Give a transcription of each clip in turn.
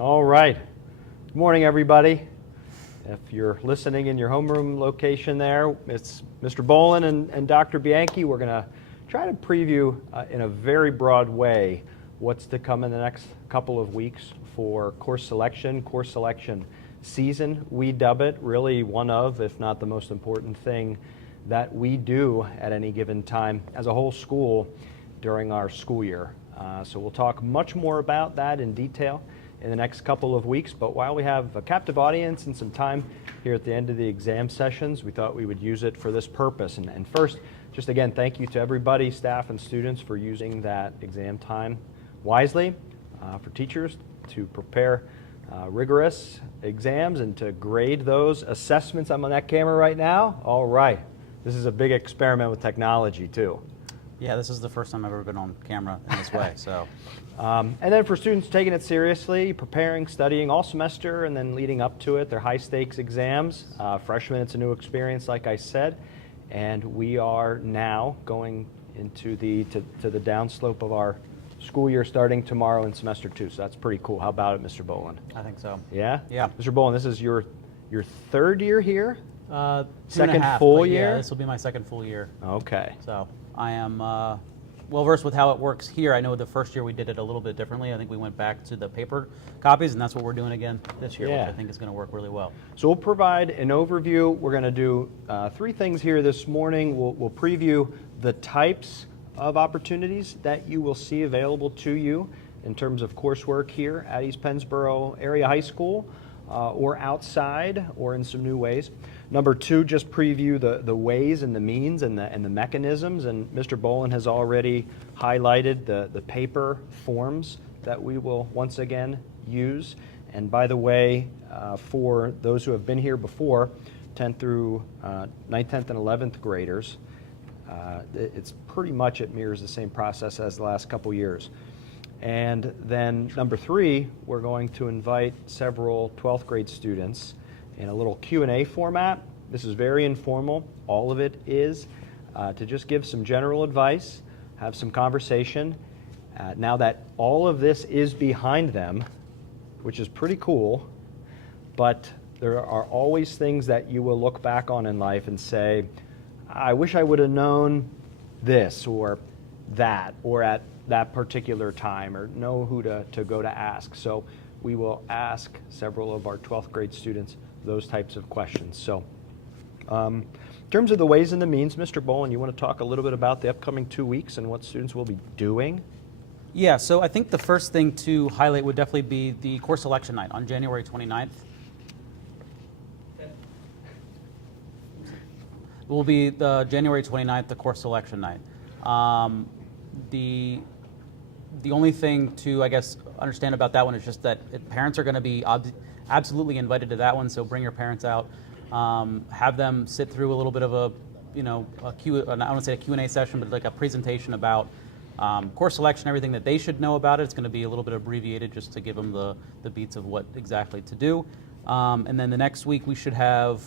All right. Good morning, everybody. If you're listening in your homeroom location there, it's Mr. Bolin and Dr. Bianchi. We're going to try to preview in a very broad way what's to come in the next couple of weeks for course selection season. We dub it really one of, if not the most important thing that we do at any given time as a whole school during our school year. So we'll talk much more about that in detail in the next couple of weeks, but while we have a captive audience and some time here at the end of the exam sessions, we thought we would use it for this purpose. And first, just again, thank you to everybody, staff and students, for using that exam time wisely, for teachers to prepare rigorous exams and to grade those assessments. I'm on that camera right now. All right. This is a big experiment with technology, too. Yeah, this is the first time I've ever been on camera in this way, so. And then for students taking it seriously, preparing, studying all semester, and then leading up to it, they're high-stakes exams. Freshmen, it's a new experience, like I said, and we are now going into the downslope of our school year starting tomorrow in semester 2. So that's pretty cool. How about it, Mr. Boland? I think so. Yeah? Yeah. Mr. Boland, this is your third year here? 2.5, Second full year? Yeah, this will be my second full year. Okay. So I am well versed with how it works here. I know the first year we did it a little bit differently. I think we went back to the paper copies, and that's what we're doing again this year, Yeah. which I think is going to work really well. So we'll provide an overview. We're going to do 3 things here this morning. We'll preview the types of opportunities that you will see available to you in terms of coursework here at East Pennsboro Area High School or outside or in some new ways. Number 2, just preview the ways and the means and the mechanisms. And Mr. Boland has already highlighted the paper forms that we will once again use. And by the way, for those who have been here before, 10th through 9th, 10th, and 11th graders, it's pretty much, it mirrors the same process as the last couple years. And then number 3, we're going to invite several 12th grade students in a little Q&A format. This is very informal. All of it is to just give some general advice, have some conversation. Now that all of this is behind them, which is pretty cool, but there are always things that you will look back on in life and say, I wish I would have known this or that or at that particular time, or know who to go to ask. So we will ask several of our 12th grade students those types of questions. So in terms of the ways and the means, Mr. Boland, you want to talk a little bit about the upcoming 2 weeks and what students will be doing? Yeah, so I think the first thing to highlight would definitely be the course selection night on January 29th. It will be the January 29th, the course selection night. The only thing to, I guess, understand about that one is just that parents are going to be absolutely invited to that one, so bring your parents out. Have them sit through a little bit of a, I don't want to say a Q&A session, but like a presentation about course selection, everything that they should know about it. It's going to be a little bit abbreviated just to give them the beats of what exactly to do. And then the next week we should have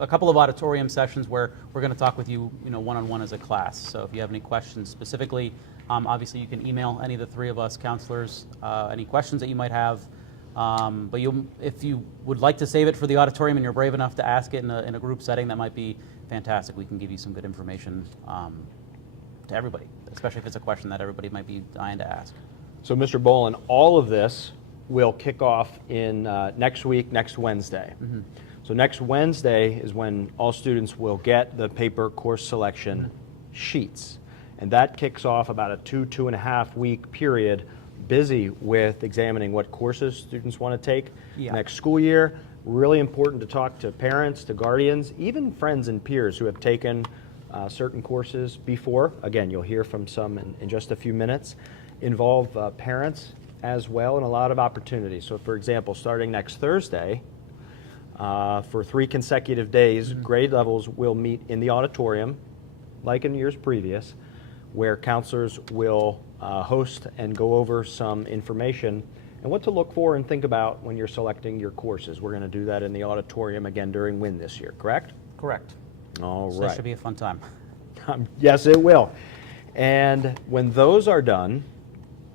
a couple of auditorium sessions where we're going to talk with you, one-on-one as a class. So if you have any questions specifically, obviously you can email any of the 3 of us counselors any questions that you might have. But if you would like to save it for the auditorium and you're brave enough to ask it in a group setting, that might be fantastic. We can give you some good information to everybody, especially if it's a question that everybody might be dying to ask. So Mr. Boland, all of this will kick off in next week, next Wednesday. Mm-hmm. So next Wednesday is when all students will get the paper course selection sheets. And that kicks off about a 2.5 week period busy with examining what courses students want to take next school year. Really important to talk to parents, to guardians, even friends and peers who have taken certain courses before. Again, you'll hear from some in just a few minutes. Involve parents as well in a lot of opportunities. So for example, starting next Thursday, for 3 consecutive days, grade levels will meet in the auditorium, like in years previous, where counselors will host and go over some information and what to look for and think about when you're selecting your courses. We're going to do that in the auditorium again during WIN this year, correct? Correct. All So right. that should be a fun time. Yes, it will. And when those are done,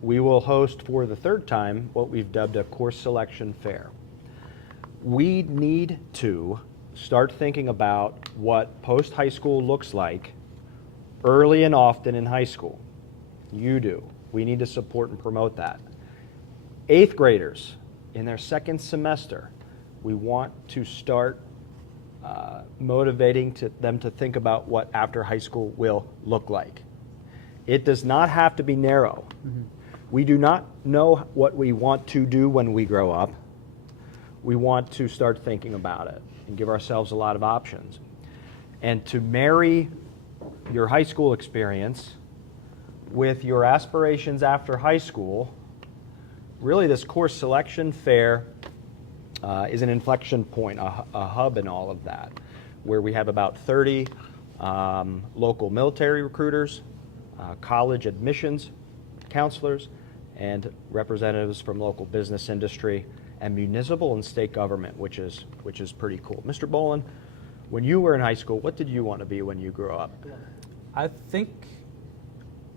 we will host for the 3rd time what we've dubbed a course selection fair. We need to start thinking about what post-high school looks like early and often in high school. You do. We need to support and promote that. 8th graders in their 2nd semester, we want to start motivating them to think about what after high school will look like. It does not have to be narrow. Mm-hmm. We do not know what we want to do when we grow up. We want to start thinking about it and give ourselves a lot of options. And to marry your high school experience with your aspirations after high school, really this course selection fair is an inflection point, a hub in all of that, where we have about 30 local military recruiters, college admissions counselors, and representatives from local business industry and municipal and state government, which is pretty cool. Mr. Bolin, when you were in high school, what did you want to be when you grew up? I think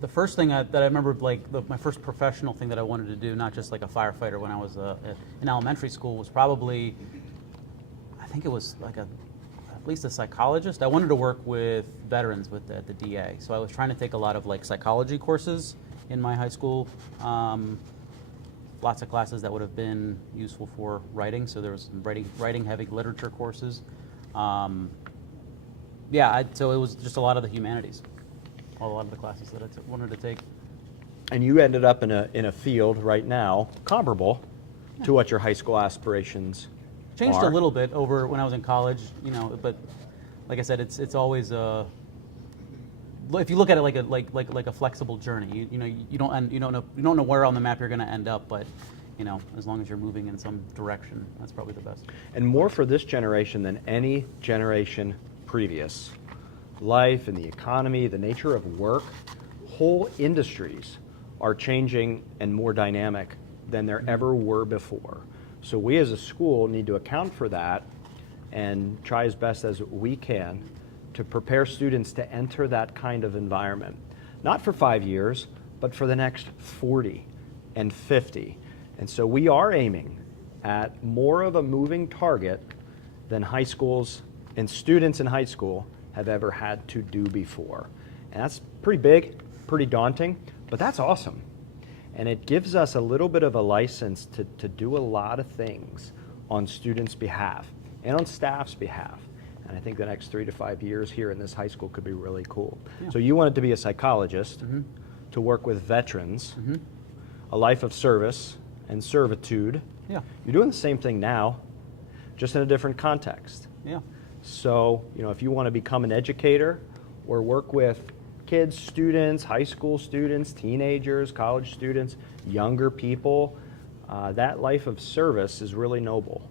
the first thing that I remember, like my first professional thing that I wanted to do, not just like a firefighter when I was in elementary school, was probably, I think it was like at least a psychologist. I wanted to work with veterans with the DA, so I was trying to take a lot of like psychology courses in my high school. Lots of classes that would have been useful for writing, so there was some writing heavy literature courses. So it was just a lot of the humanities, a lot of the classes that I wanted to take. And you ended up in a field right now comparable to what your high school aspirations Changed are. a little bit over when I was in college, but like I said, it's always if you look at it like a flexible journey, you don't know where on the map you're going to end up, but as long as you're moving in some direction, that's probably the best. And more for this generation than any generation previous. Life and the economy, the nature of work, whole industries are changing and more dynamic than there ever were before. So we as a school need to account for that and try as best as we can to prepare students to enter that kind of environment. Not for 5 years, but for the next 40 and 50. And so we are aiming at more of a moving target than high schools and students in high school have ever had to do before. And that's pretty big, pretty daunting, but that's awesome. And it gives us a little bit of a license to do a lot of things on students' behalf and on staff's behalf. And I think the next 3 to 5 years here in this high school could be really cool. Yeah. So you wanted to be a psychologist, to work with veterans, a life of service and servitude. Yeah. You're doing the same thing now, just in a different context. Yeah. So, if you want to become an educator or work with kids, students, high school students, teenagers, college students, younger people, that life of service is really noble.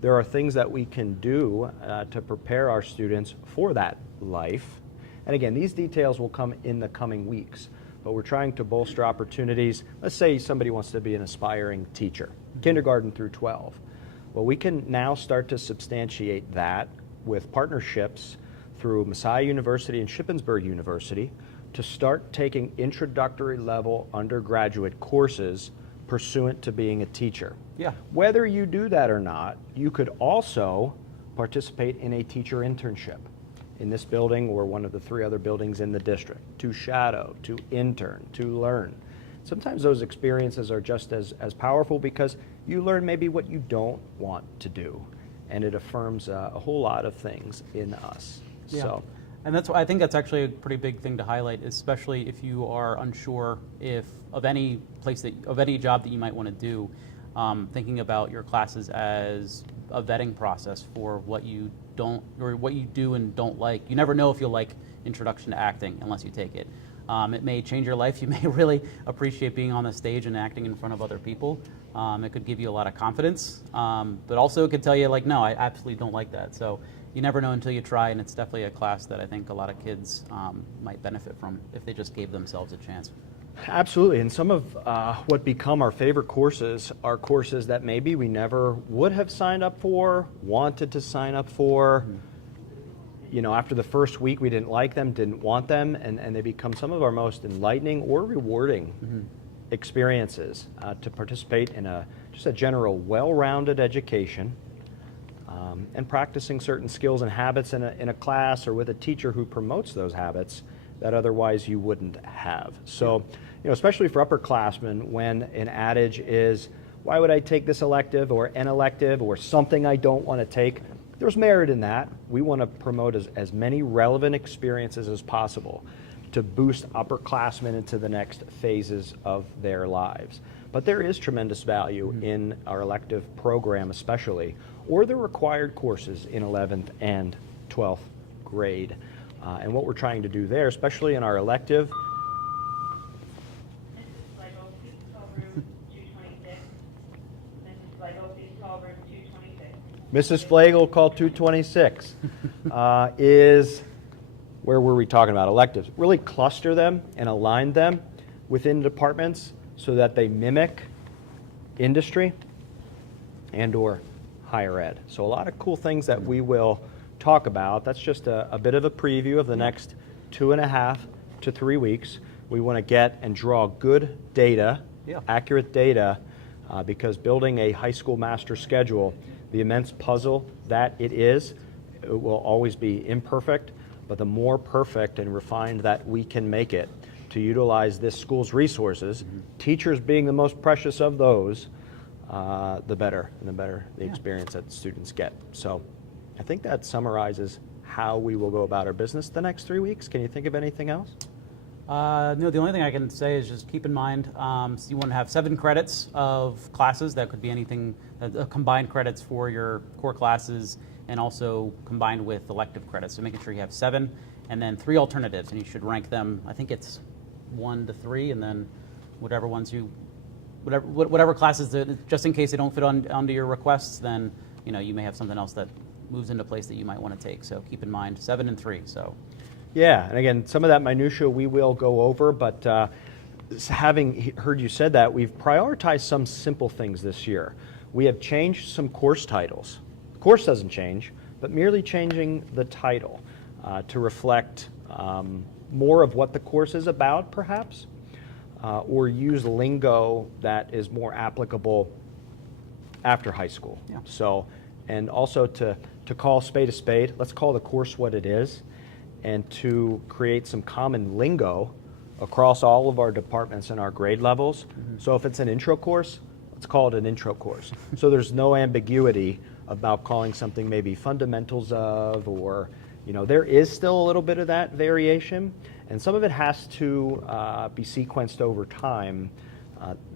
There are things that we can do to prepare our students for that life. And again, these details will come in the coming weeks, but we're trying to bolster opportunities. Let's say somebody wants to be an aspiring teacher, kindergarten through 12. Well, we can now start to substantiate that with partnerships through Messiah University and Shippensburg University to start taking introductory level undergraduate courses pursuant to being a teacher. Yeah. Whether you do that or not, you could also participate in a teacher internship in this building or one of the 3 other buildings in the district, to shadow, to intern, to learn. Sometimes those experiences are just as powerful because you learn maybe what you don't want to do, and it affirms a whole lot of things in us. Yeah. So. And I think that's actually a pretty big thing to highlight, especially if you are unsure of any job that you might want to do, thinking about your classes as a vetting process for what you do and don't like. You never know if you'll like Introduction to Acting unless you take it. It may change your life. You may really appreciate being on the stage and acting in front of other people. It could give you a lot of confidence, but also it could tell you, like, no, I absolutely don't like that. So you never know until you try, and it's definitely a class that I think a lot of kids might benefit from if they just gave themselves a chance. Absolutely, and some of what become our favorite courses are courses that maybe we never would have signed up for, wanted to sign up for. After the first week we didn't like them, didn't want them, and they become some of our most enlightening or rewarding experiences to participate in just a general well-rounded education and practicing certain skills and habits in a class or with a teacher who promotes those habits that otherwise you wouldn't have. So, especially for upperclassmen, when an adage is, why would I take this elective or an elective or something I don't want to take? There's merit in that. We want to promote as many relevant experiences as possible to boost upperclassmen into the next phases of their lives. But there is tremendous value in our elective program especially, or the required courses in 11th and 12th grade. And what we're trying to do there, especially in our elective. Mrs. Flagel, please call room 226. Mrs. Flagel, call 226, is where were we talking about? Electives. Really cluster them and align them within departments so that they mimic industry and or higher ed. So a lot of cool things that we will talk about. That's just a bit of a preview of the next 2.5 to 3 weeks. We want to get and draw good data, accurate data, because building a high school master schedule, the immense puzzle that it is, it will always be imperfect, but the more perfect and refined that we can make it to utilize this school's resources, teachers being the most precious of those, the better the experience that students get. So I think that summarizes how we will go about our business the next 3 weeks. Can you think of anything else? No, the only thing I can say is just keep in mind, so you want to have 7 credits of classes. That could be anything, combined credits for your core classes and also combined with elective credits. So making sure you have 7 and then 3 alternatives, and you should rank them, I think it's 1 to 3, and then whatever classes, just in case they don't fit onto your requests, then you may have something else that moves into place that you might want to take. So keep in mind 7 and 3. So. Yeah, and again, some of that minutia we will go over, but having heard you said that, we've prioritized some simple things this year. We have changed some course titles. The course doesn't change, but merely changing the title to reflect more of what the course is about, perhaps, or use lingo that is more applicable after high school. Yeah. So, and also to call spade a spade, let's call the course what it is, and to create some common lingo across all of our departments and our grade levels. So if it's an intro course, let's call it an intro course. So there's no ambiguity about calling something maybe fundamentals of, or, there is still a little bit of that variation, and some of it has to be sequenced over time.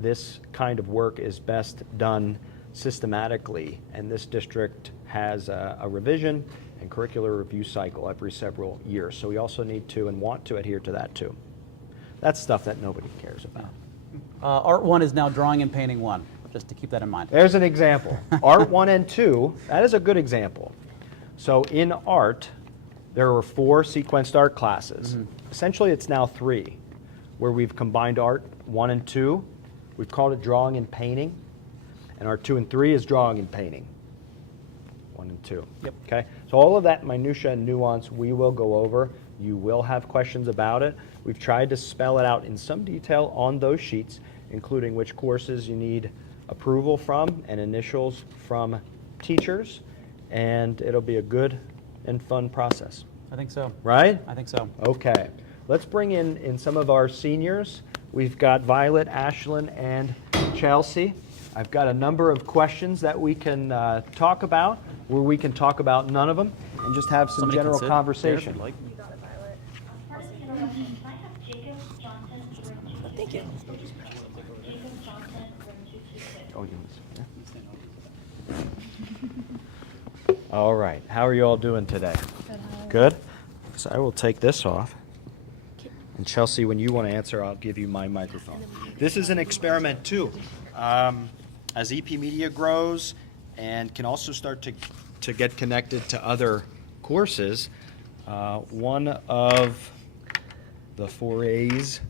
This kind of work is best done systematically, and this district has a revision and curricular review cycle every several years. So we also need to and want to adhere to that too. That's stuff that nobody cares about. Art 1 is now drawing and painting 1, just to keep that in mind. There's an example. Art 1 and 2, that is a good example. So in art, there were 4 sequenced art classes. Essentially, it's now 3, where we've combined art 1 and 2. We've called it drawing and painting. And art 2 and 3 is drawing and painting. 1 and 2. Yep. Okay. So all of that minutia and nuance we will go over. You will have questions about it. We've tried to spell it out in some detail on those sheets, including which courses you need approval from and initials from teachers, and it'll be a good and fun process. I think so. Right? I think so. Okay. Let's bring in some of our seniors. We've got Violet, Ashlyn, and Chelsea. I've got a number of questions that we can talk about, where we can talk about none of them and just have some Somebody general can sit conversation. there if You got it, Violet. Thank you. Oh, you All right. How are you all doing today? Good? So I will take this off. And Chelsea, when you want to answer, I'll give you my microphone. This is an experiment too. As EP Media grows and can also start to get connected to other courses, one of the forays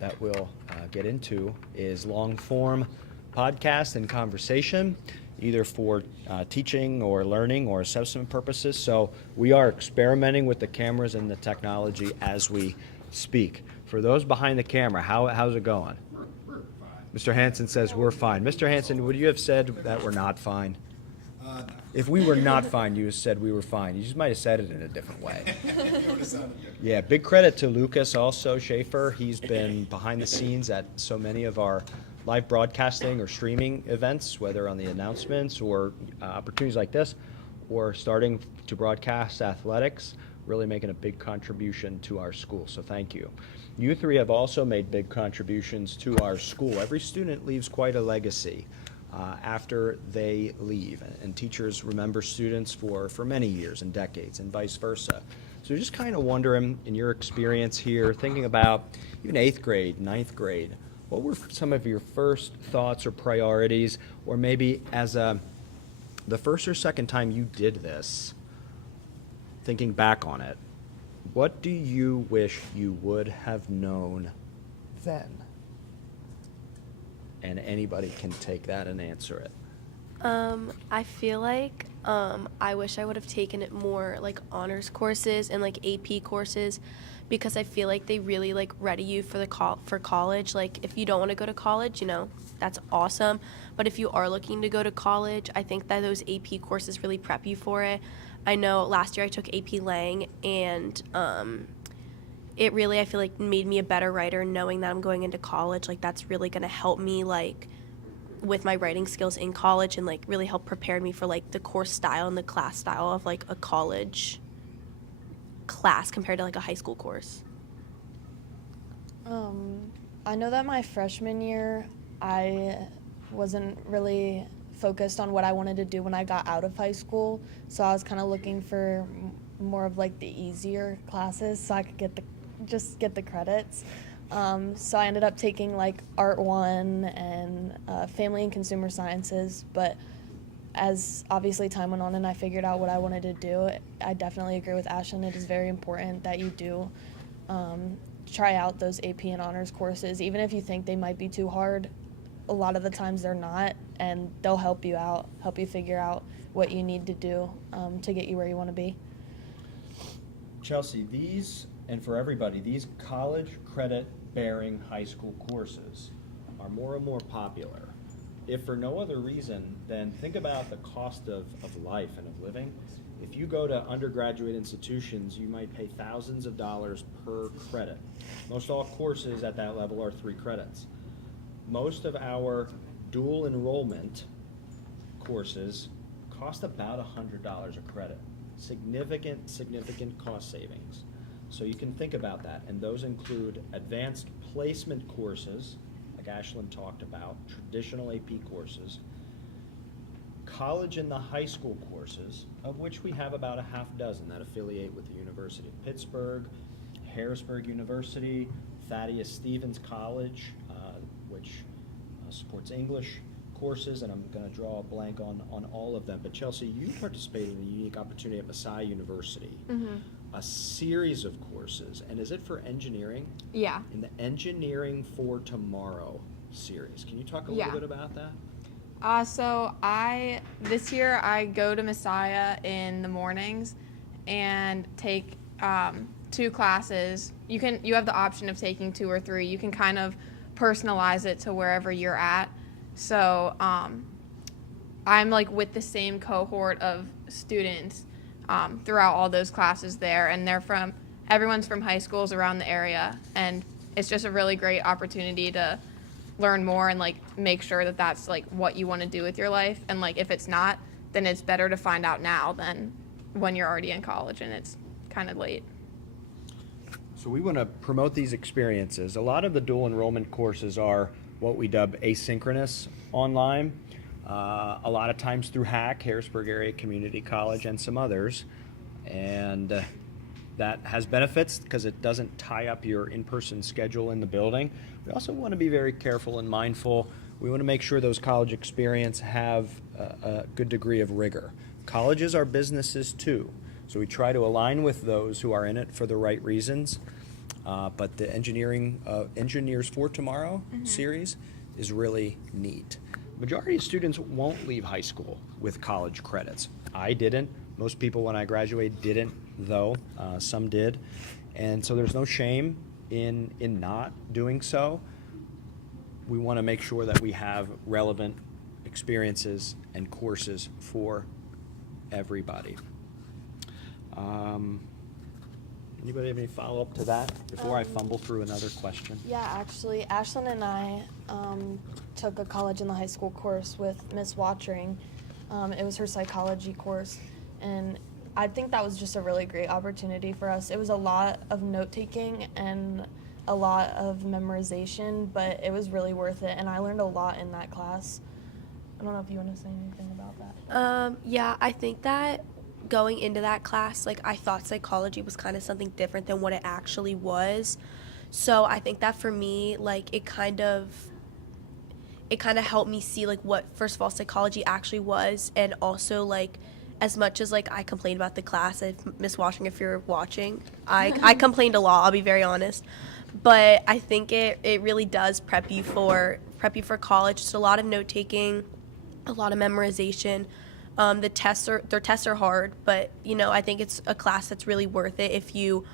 that we'll get into is long-form podcast and conversation, either for teaching or learning or assessment purposes. So we are experimenting with the cameras and the technology as we speak. For those behind the camera, how's it going? Mr. Hansen says we're fine. Mr. Hansen, would you have said that we're not fine? If we were not fine, you said we were fine. You just might have said it in a different way. Yeah, big credit to Lucas also, Schaefer. He's been behind the scenes at so many of our live broadcasting or streaming events, whether on the announcements or opportunities like this, or starting to broadcast athletics, really making a big contribution to our school. So thank you. You three have also made big contributions to our school. Every student leaves quite a legacy after they leave, and teachers remember students for many years and decades, and vice versa. So just kind of wondering, in your experience here, thinking about even 8th grade, 9th grade, what were some of your first thoughts or priorities, or maybe as the first or second time you did this, thinking back on it, What do you wish you would have known then? And anybody can take that and answer it. I feel like I wish I would have taken it more like honors courses and like AP courses, because I feel like they really like ready you for for college. Like if you don't want to go to college, you know, that's awesome. But if you are looking to go to college, I think that those AP courses really prep you for it. I know last year I took AP Lang, and it really, I feel like, made me a better writer knowing that I'm going into college. Like that's really going to help me like with my writing skills in college, and like really help prepare me for like the course style and the class style of like a college class compared to like a high school course. I know that my freshman year, I wasn't really focused on what I wanted to do when I got out of high school, so I was kind of looking for more of like the easier classes so I could just get the credits. So I ended up taking like Art 1 and Family and Consumer Sciences, but as obviously time went on and I figured out what I wanted to do, I definitely agree with Ashlyn. It is very important that you do try out those AP and honors courses. Even if you think they might be too hard, a lot of the times they're not, and they'll help you out, help you figure out what you need to do to get you where you want to be. Chelsea, these, and for everybody, these college credit-bearing high school courses Are more and more popular. If for no other reason, then think about the cost of life and of living. If you go to undergraduate institutions, you might pay thousands of dollars per credit. Most all courses at that level are 3 credits. Most of our dual enrollment courses cost about $100 a credit. Significant cost savings. So you can think about that, and those include advanced placement courses, like Ashlyn talked about, traditional AP courses, college and the high school courses, of which we have about a half dozen that affiliate with the University of Pittsburgh, Harrisburg University, Thaddeus Stevens College, which supports English courses, and I'm going to draw a blank on all of them. But Chelsea, you participated in a unique opportunity at Messiah University, a series of courses, and is it for engineering? Yeah. In the Engineering for Tomorrow series. Can you talk a little bit about that? So this year I go to Messiah in the mornings and take 2 classes. You have the option of taking 2 or 3. You can kind of personalize it to wherever you're at. So I'm like with the same cohort of students throughout all those classes there, and everyone's from high schools around the area, and it's just a really great opportunity to learn more and like make sure that that's like what you want to do with your life, and like if it's not, then it's better to find out now than when you're already in college and it's kind of late. So we want to promote these experiences. A lot of the dual enrollment courses are what we dub asynchronous online, a lot of times through HAC, Harrisburg Area Community College, and some others. And that has benefits because it doesn't tie up your in-person schedule in the building. We also want to be very careful and mindful. We want to make sure those college experiences have a good degree of rigor. Colleges are businesses too, so we try to align with those who are in it for the right reasons. But the Engineers for Tomorrow series is really neat. Majority of students won't leave high school with college credits. I didn't. Most people when I graduated didn't, though. Some did. And so there's no shame in not doing so. We want to make sure that we have relevant experiences and courses for everybody. Anybody have any follow-up to that before I fumble through another question? Yeah, actually, Ashlyn and I took a college in the high school course with Miss Watchering. It was her psychology course, and I think that was just a really great opportunity for us. It was a lot of note-taking and a lot of memorization, but it was really worth it, and I learned a lot in that class. I don't know if you want to say anything about that. Yeah, I think that going into that class, like I thought psychology was kind of something different than what it actually was. So I think that for me, like it kind of helped me see like what, first of all, psychology actually was, and also like as much as like I complained about the class, Miss Washington, if you're watching, I complained a lot, I'll be very honest. But I think it really does prep you for college. Just a lot of note taking, a lot of memorization. Their tests are hard, but I think it's a class that's really worth it if you,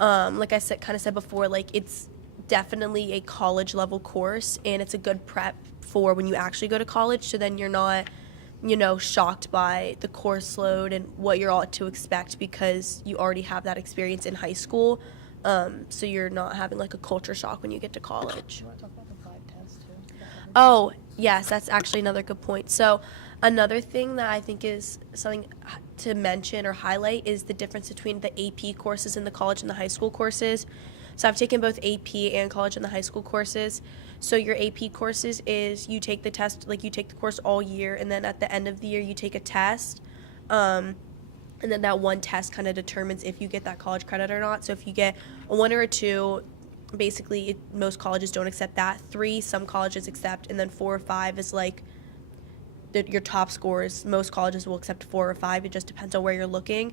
like I said before, like it's definitely a college level course, and it's a good prep for when you actually go to college. So then you're not, shocked by the course load and what you're all to expect, because you already have that experience in high school. So you're not having like a culture shock when you get to college. You want to talk about the 5 tests too? Oh, yes, that's actually another good point. So another thing that I think is something to mention or highlight is the difference between the AP courses in the college and the high school courses. So I've taken both AP and college and the high school courses. So your AP courses is you take the test, like you take the course all year, and then at the end of the year you take a test. And then that one test kind of determines if you get that college credit or not. So if you get a 1 or a 2, basically most colleges don't accept that. 3, some colleges accept, and then 4 or 5 is like your top scores. Most colleges will accept 4 or 5. It just depends on where you're looking.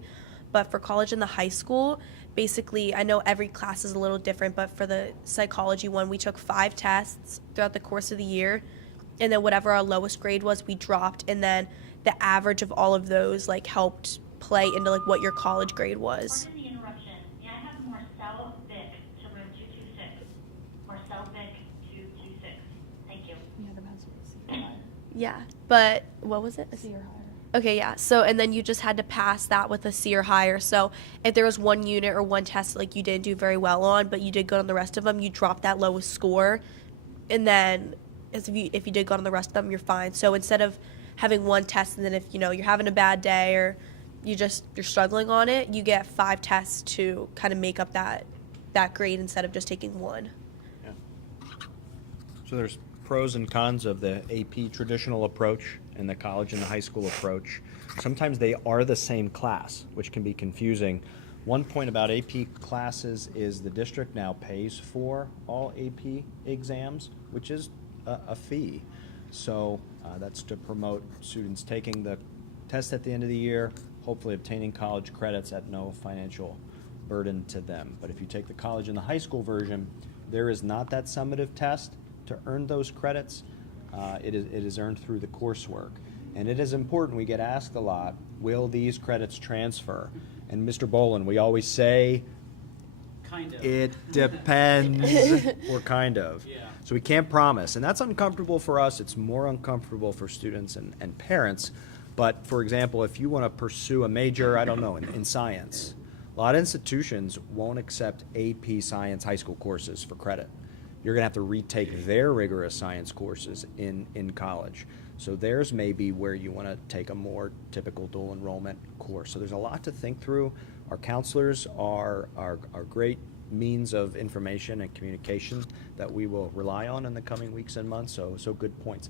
But for college and the high school, basically, I know every class is a little different, but for the psychology one, we took 5 tests throughout the course of the year, and then whatever our lowest grade was, we dropped, and then the average of all of those like helped play into like what your college grade was. Pardon the interruption. May I have Marcel Vick to room 226? Marcel Vick 226. Thank you. You had to pass with a C or higher. Yeah, but what was it? C or higher. Okay, yeah. So, and then you just had to pass that with a C or higher. So, if there was one unit or one test like you didn't do very well on, but you did good on the rest of them, you dropped that lowest score. And then, if you did good on the rest of them, you're fine. So, instead of having one test, and then if you're having a bad day or you're struggling on it, you get 5 tests to kind of make up that grade instead of just taking one. Yeah. So there's pros and cons of the AP traditional approach and the college and the high school approach. Sometimes they are the same class, which can be confusing. One point about AP classes is the district now pays for all AP exams, which is a fee. So that's to promote students taking the test at the end of the year, hopefully obtaining college credits at no financial burden to them. But if you take the college and the high school version, there is not that summative test to earn those credits. It is earned through the coursework. And it is important, we get asked a lot, will these credits transfer? And Mr. Bolin, we always say, Kind of. it depends, or kind of. Yeah. So we can't promise, and that's uncomfortable for us. It's more uncomfortable for students and parents. But for example, if you want to pursue a major, I don't know, in science, a lot of institutions won't accept AP science high school courses for credit. You're going to have to retake their rigorous science courses in college. So theirs may be where you want to take a more typical dual enrollment course. So there's a lot to think through. Our counselors are great means of information and communication that we will rely on in the coming weeks and months. So good points.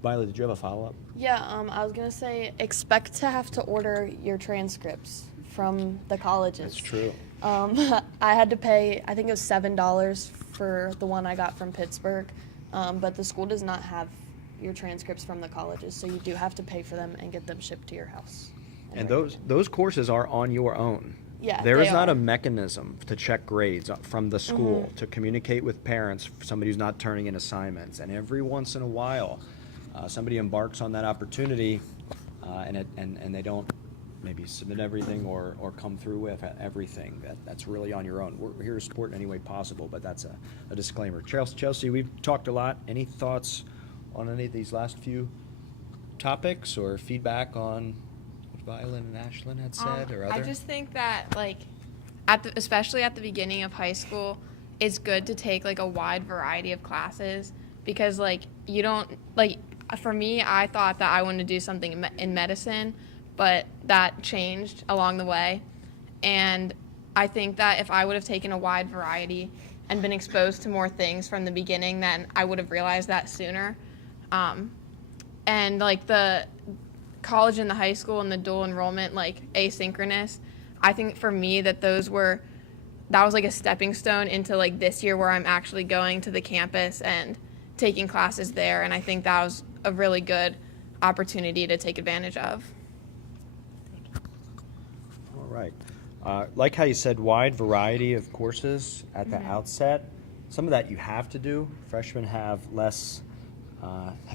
Violet, did you have a follow-up? Yeah, I was gonna say expect to have to order your transcripts from the colleges. That's true. I had to pay, I think it was $7 for the one I got from Pittsburgh, but the school does not have your transcripts from the colleges, so you do have to pay for them and get them shipped to your house. And write those courses are on your own. Yeah, There they is not are. a mechanism to check grades from the school, to communicate with parents, somebody who's not turning in assignments. And every once in a while, somebody embarks on that opportunity, and they don't maybe submit everything or come through with everything. That's really on your own. We're here to support in any way possible, but that's a disclaimer. Chelsea, we've talked a lot. Any thoughts on any of these last few topics or feedback on what Violet and Ashlyn had said or other? I just think that especially at the beginning of high school, it's good to take like a wide variety of classes, because you don't for me, I thought that I wanted to do something in medicine, but that changed along the way. And I think that if I would have taken a wide variety and been exposed to more things from the beginning, then I would have realized that sooner. And the college and the high school and the dual enrollment, asynchronous, I think for me that was like a stepping stone into this year where I'm actually going to the campus and taking classes there. And I think that was a really good opportunity to take advantage of. right. Like how you said, wide variety of courses at the outset. Some of that you have to do. Freshmen have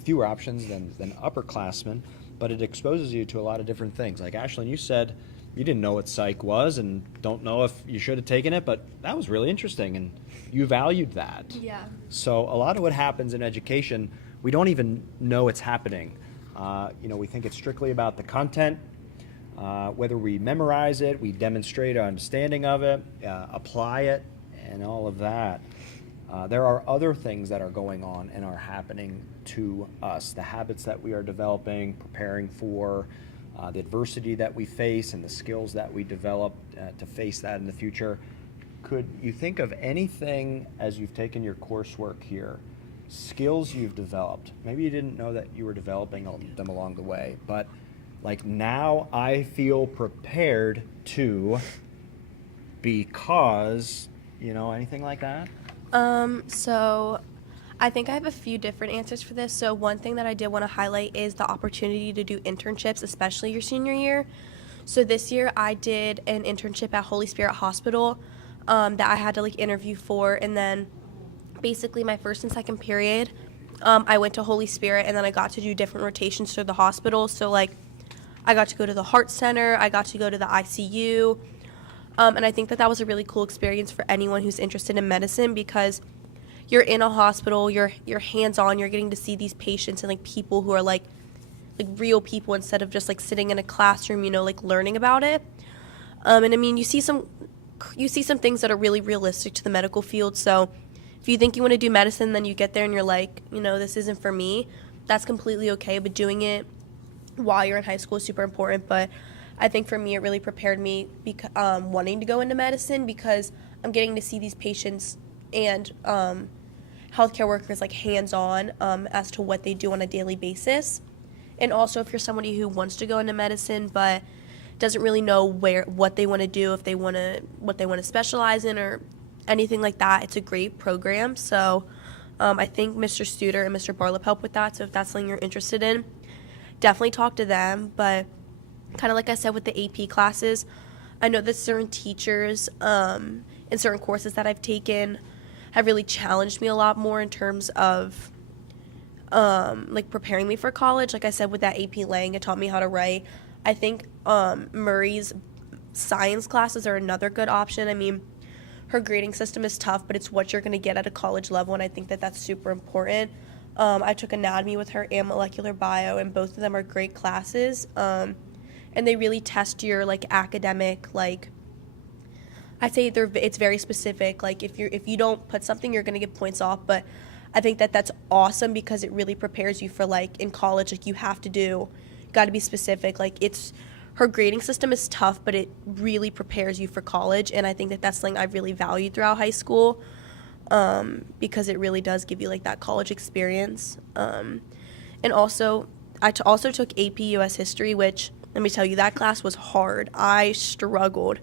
fewer options than upperclassmen, but it exposes you to a lot of different things. Like Ashlyn, you said you didn't know what psych was and don't know if you should have taken it, but that was really interesting and you valued that. Yeah. So a lot of what happens in education, we don't even know it's happening. We think it's strictly about the content, whether we memorize it, we demonstrate our understanding of it, apply it, and all of that. There are other things that are going on and are happening to us. The habits that we are developing, preparing for the adversity that we face and the skills that we develop to face that in the future. Could you think of anything as you've taken your coursework here, skills you've developed? Maybe you didn't know that you were developing them along the way, but like now I feel prepared to because, anything like that? So I think I have a few different answers for this. So one thing that I did want to highlight is the opportunity to do internships, especially your senior year. So this year I did an internship at Holy Spirit Hospital that I had to interview for, and then basically my first and second period I went to Holy Spirit, and then I got to do different rotations through the hospital. So I got to go to the heart center, I got to go to the ICU, and I think that was a really cool experience for anyone who's interested in medicine, because you're in a hospital, you're hands-on, you're getting to see these patients and people who are like real people instead of just sitting in a classroom, learning about it. And I mean, you see some things that are really realistic to the medical field. So if you think you want to do medicine, then you get there and you're like, this isn't for me, that's completely okay. But doing it while you're in high school is super important. But I think for me, it really prepared me wanting to go into medicine, because I'm getting to see these patients and healthcare workers hands-on as to what they do on a daily basis. And also, if you're somebody who wants to go into medicine but doesn't really know what they want to do, what they want to specialize in or anything like that, it's a great program. So I think Mr. Studer and Mr. Barlip help with that. So if that's something you're interested in, definitely talk to them. But kind of like I said with the AP classes, I know that certain teachers in certain courses that I've taken have really challenged me a lot more in terms of preparing me for college. Like I said, with that AP Lang, it taught me how to write. I think Murray's science classes are another good option. I mean, her grading system is tough, but it's what you're going to get at a college level, and I think that that's super important. I took anatomy with her and molecular bio, and both of them are great classes. And they really test your academic I'd say it's very specific. If you don't put something, you're going to get points off. But I think that that's awesome, because it really prepares you for in college. You have to you got to be specific. Her grading system is tough, but it really prepares you for college. And I think that that's something I've really valued throughout high school, because it really does give you that college experience. And also, I also took AP US History, which, let me tell you, that class was hard. I struggled.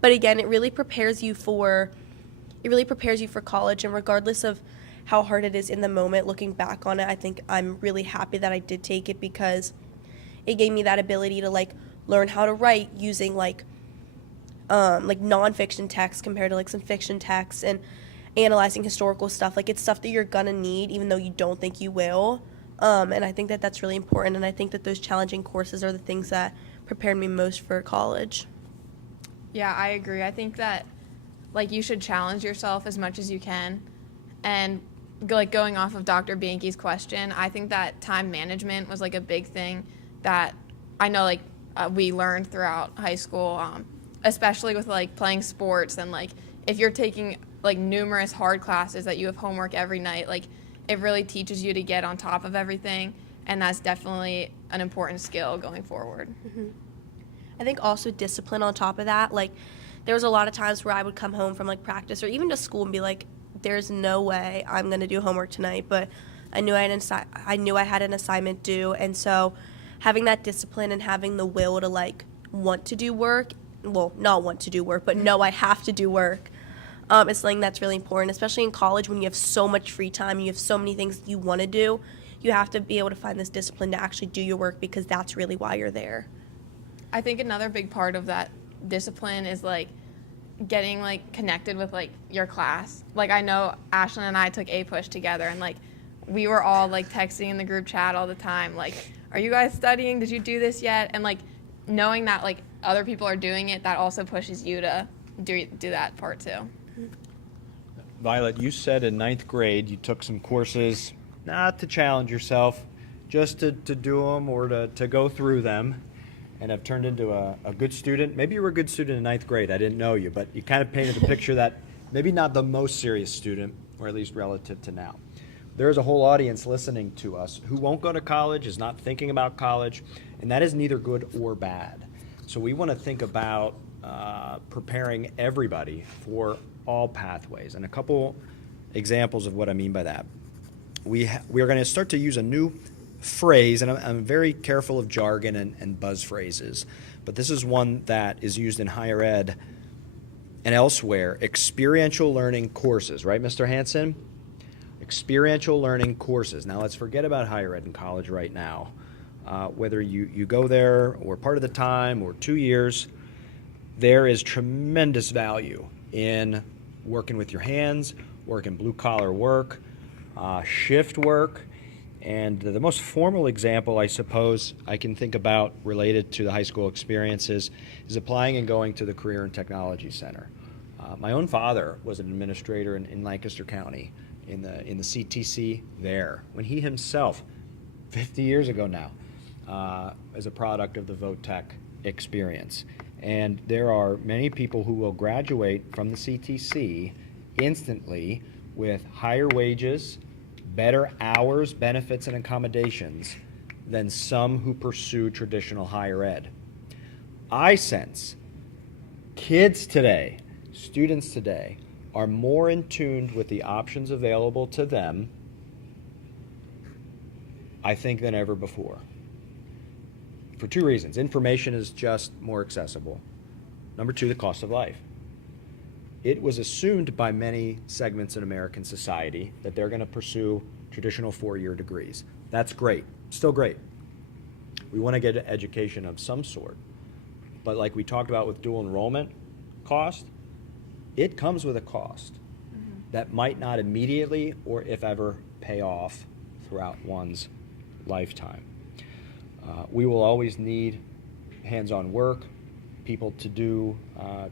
But again, it really prepares you for college, and regardless of how hard it is in the moment, looking back on it, I think I'm really happy that I did take it, because it gave me that ability to learn how to write using nonfiction text compared to some fiction text, and analyzing historical stuff. It's stuff that you're gonna need even though you don't think you will. And I think that that's really important, and I think that those challenging courses are the things that prepared me most for college. Yeah, I agree. I think that you should challenge yourself as much as you can. And going off of Dr. Bianchi's question, I think that time management was a big thing that I know we learned throughout high school, especially with playing sports, and if you're taking numerous hard classes that you have homework every night, it really teaches you to get on top of everything, and that's definitely an important skill going forward. Mm-hmm. I think also discipline on top of that. There was a lot of times where I would come home from practice or even to school and be there's no way I'm going to do homework tonight, but I knew I had an assignment due, and so having that discipline and having the will to want to do work, well, not want to do work, but know I have to do work, is something that's really important, especially in college when you have so much free time, you have so many things you want to do. You have to be able to find this discipline to actually do your work, because that's really why you're there. I think another big part of that discipline is like getting like connected with like your class. Like I know Ashlyn and I took A-Push together, and like we were all like texting in the group chat all the time, like, are you guys studying? Did you do this yet? And like knowing that like other people are doing it, that also pushes you to do that part too. Violet, you said in 9th grade you took some courses not to challenge yourself, just to do them or to go through them, and have turned into a good student. Maybe you were a good student in 9th grade. I didn't know you, but you kind of painted the picture that maybe not the most serious student, or at least relative to now. There's a whole audience listening to us who won't go to college, is not thinking about college, and that is neither good or bad. So we want to think about preparing everybody for all pathways. And a couple examples of what I mean by that. We are going to start to use a new phrase, and I'm very careful of jargon and buzz phrases, but this is one that is used in higher ed and elsewhere: experiential learning courses, right, Mr. Hansen? Experiential learning courses. Now let's forget about higher ed and college right now. Whether you go there or part of the time or 2 years, there is tremendous value in working with your hands, working blue-collar work, shift work, and the most formal example I suppose I can think about related to the high school experiences is applying and going to the Career and Technology Center. My own father was an administrator in Lancaster County in the CTC there, when he himself, 50 years ago now, as a product of the VOTEC experience. And there are many people who will graduate from the CTC instantly with higher wages, better hours, benefits, and accommodations than some who pursue traditional higher ed. I sense kids today, students today, are more in tune with the options available to them, I think, than ever before. For 2 reasons. Information is just more accessible. Number 2, the cost of life. It was assumed by many segments in American society that they're going to pursue traditional 4-year degrees. That's great, still great. We want to get an education of some sort. But like we talked about with dual enrollment cost, it comes with a cost that might not immediately or if ever pay off throughout one's lifetime. We will always need hands-on work, people to do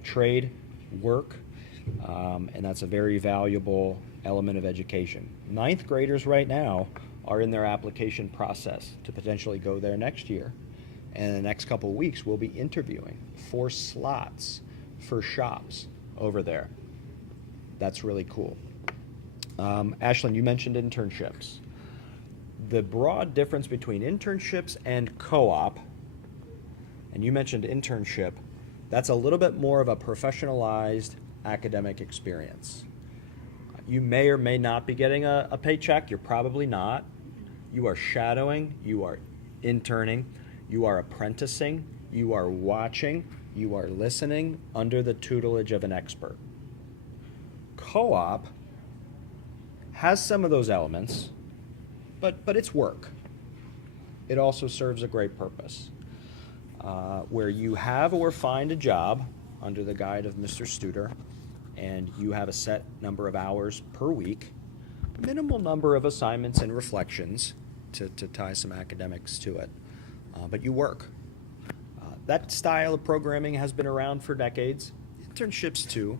trade work, and that's a very valuable element of education. 9th graders right now are in their application process to potentially go there next year, and in the next couple of weeks we'll be interviewing for slots for shops over there. That's really cool. Ashlyn, you mentioned internships. The broad difference between internships and co-op, and you mentioned internship, that's a little bit more of a professionalized academic experience. You may or may not be getting a paycheck. You're probably not. You are shadowing, you are interning, you are apprenticing, you are watching, you are listening under the tutelage of an expert. Co-op has some of those elements, but it's work. It also serves a great purpose. Where you have or find a job under the guide of Mr. Studer, and you have a set number of hours per week, minimal number of assignments and reflections to tie some academics to it, but you work. That style of programming has been around for decades, internships too,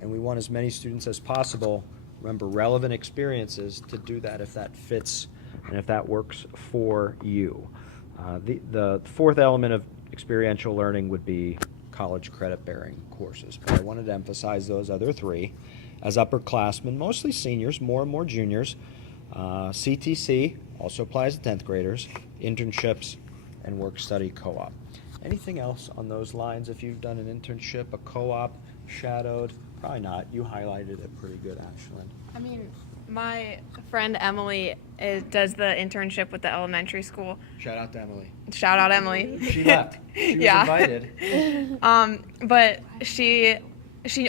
and we want as many students as possible, remember, relevant experiences to do that if that fits and if that works for you. The fourth element of experiential learning would be college credit-bearing courses, but I wanted to emphasize those other 3 as upperclassmen, mostly seniors, more and more juniors. CTC also applies to 10th graders, internships, and work-study co-op. Anything else on those lines? If you've done an internship, a co-op, shadowed? Probably not. You highlighted it pretty good, Ashlyn. I mean, my friend Emily does the internship with the elementary school. Shout out to Emily. Shout out Emily. She left. She was invited. But she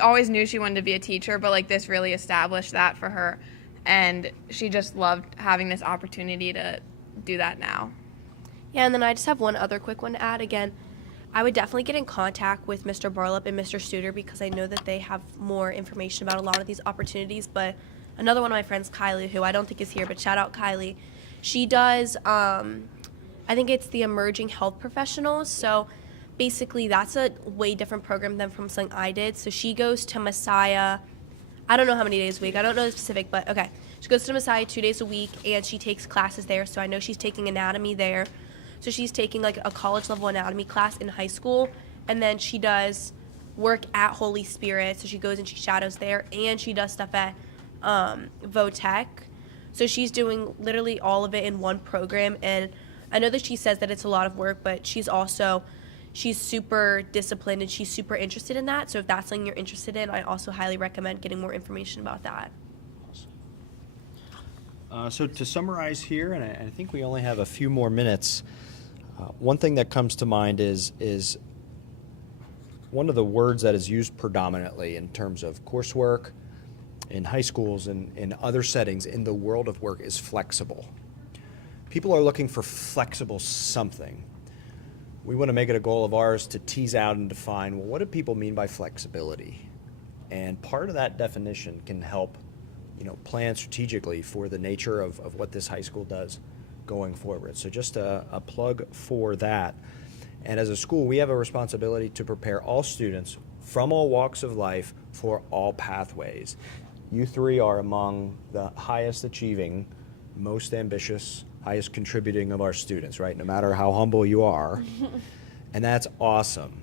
always knew she wanted to be a teacher, but like this really established that for her, and she just loved having this opportunity to do that now. Yeah, and then I just have one other quick one to add. Again, I would definitely get in contact with Mr. Barlip and Mr. Studer because I know that they have more information about a lot of these opportunities. But another one of my friends, Kylie, who I don't think is here, but shout out Kylie, she does, I think it's the Emerging Health Professionals. So basically that's a way different program than from something I did. So she goes to Messiah, I don't know how many days a week, I don't know the specific, but okay. She goes to Messiah 2 days a week and she takes classes there. So I know she's taking anatomy there. So she's taking like a college level anatomy class in high school, and then she does work at Holy Spirit. So she goes and she shadows there, and she does stuff at Votech. So she's doing literally all of it in one program. And I know that she says that it's a lot of work, but she's super disciplined and she's super interested in that. So if that's something you're interested in, I also highly recommend getting more information about that. So to summarize here, and I think we only have a few more minutes, one thing that comes to mind is one of the words that is used predominantly in terms of coursework in high schools and in other settings in the world of work is flexible. People are looking for flexible something. We want to make it a goal of ours to tease out and define, well, what do people mean by flexibility? And part of that definition can help plan strategically for the nature of what this high school does going forward. So just a plug for that. And as a school, we have a responsibility to prepare all students from all walks of life for all pathways. You three are among the highest achieving, most ambitious, highest contributing of our students, right? No matter how humble you are. And that's awesome.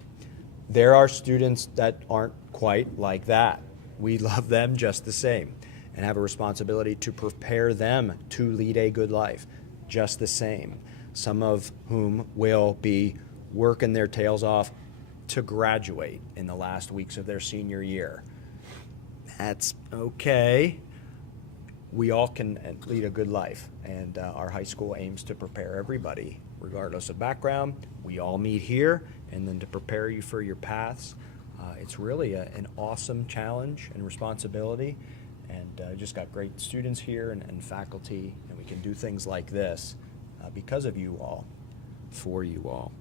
There are students that aren't quite like that. We love them just the same and have a responsibility to prepare them to lead a good life just the same. Some of whom will be working their tails off to graduate in the last weeks of their senior year. That's okay. We all can lead a good life, and our high school aims to prepare everybody, regardless of background. We all meet here, and then to prepare you for your paths. It's really an awesome challenge and responsibility, and just got great students here and faculty, and we can do things like this because of you all, for you all.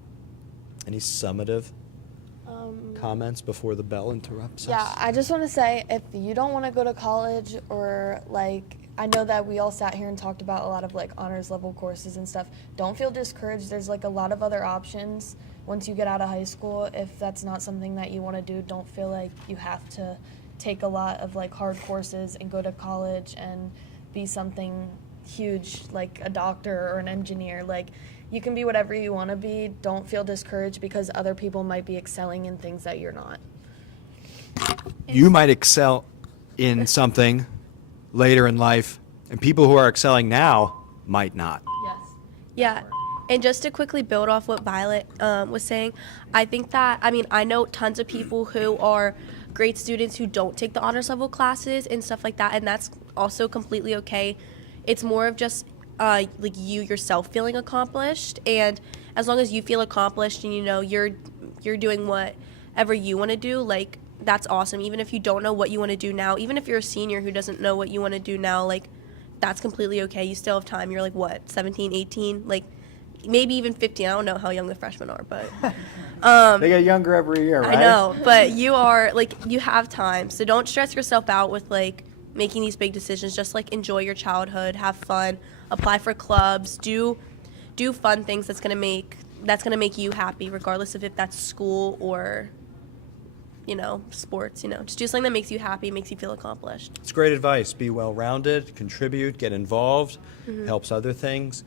Any summative comments before the bell interrupts us? Yeah, I just want to say, if you don't want to go to college, or I know that we all sat here and talked about a lot of honors level courses and stuff. Don't feel discouraged. There's a lot of other options once you get out of high school. If that's not something that you want to do, don't feel like you have to take a lot of hard courses and go to college and be something huge like a doctor or an engineer. You can be whatever you want to be. Don't feel discouraged because other people might be excelling in things that you're not. You might excel in something later in life, and people who are excelling now might not. Yes. Yeah, and just to quickly build off what Violet was saying, I think that, I know tons of people who are great students who don't take the honors level classes and stuff like that, and that's also completely okay. It's more of just you yourself feeling accomplished, and as long as you feel accomplished and you're doing whatever you want to do, that's awesome. Even if you don't know what you want to do now, even if you're a senior who doesn't know what you want to do now, that's completely okay. You still have time. You're 17, 18, maybe even 15. I don't know how young the freshmen are, but They get younger every year, right? I know, but you are you have time. So don't stress yourself out with making these big decisions. Just enjoy your childhood, have fun, apply for clubs, do fun things that's gonna make you happy, regardless of if that's school or sports. Just do something that makes you happy, makes you feel accomplished. It's great advice. Be well-rounded, contribute, get involved, helps other things.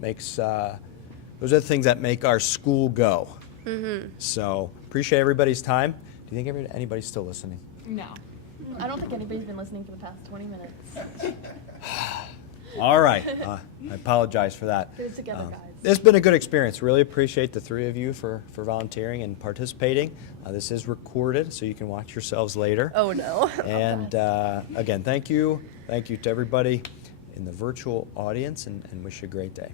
Makes those are the things that make our school go. So appreciate everybody's time. Do you think anybody's still listening? No. I don't think anybody's been listening for the past 20 minutes. All right. I apologize for that. Get it together, guys. It's been a good experience. Really appreciate the three of you for volunteering and participating. This is recorded, so you can watch yourselves later. Oh no. And again, thank you. Thank you to everybody in the virtual audience, and wish you a great day.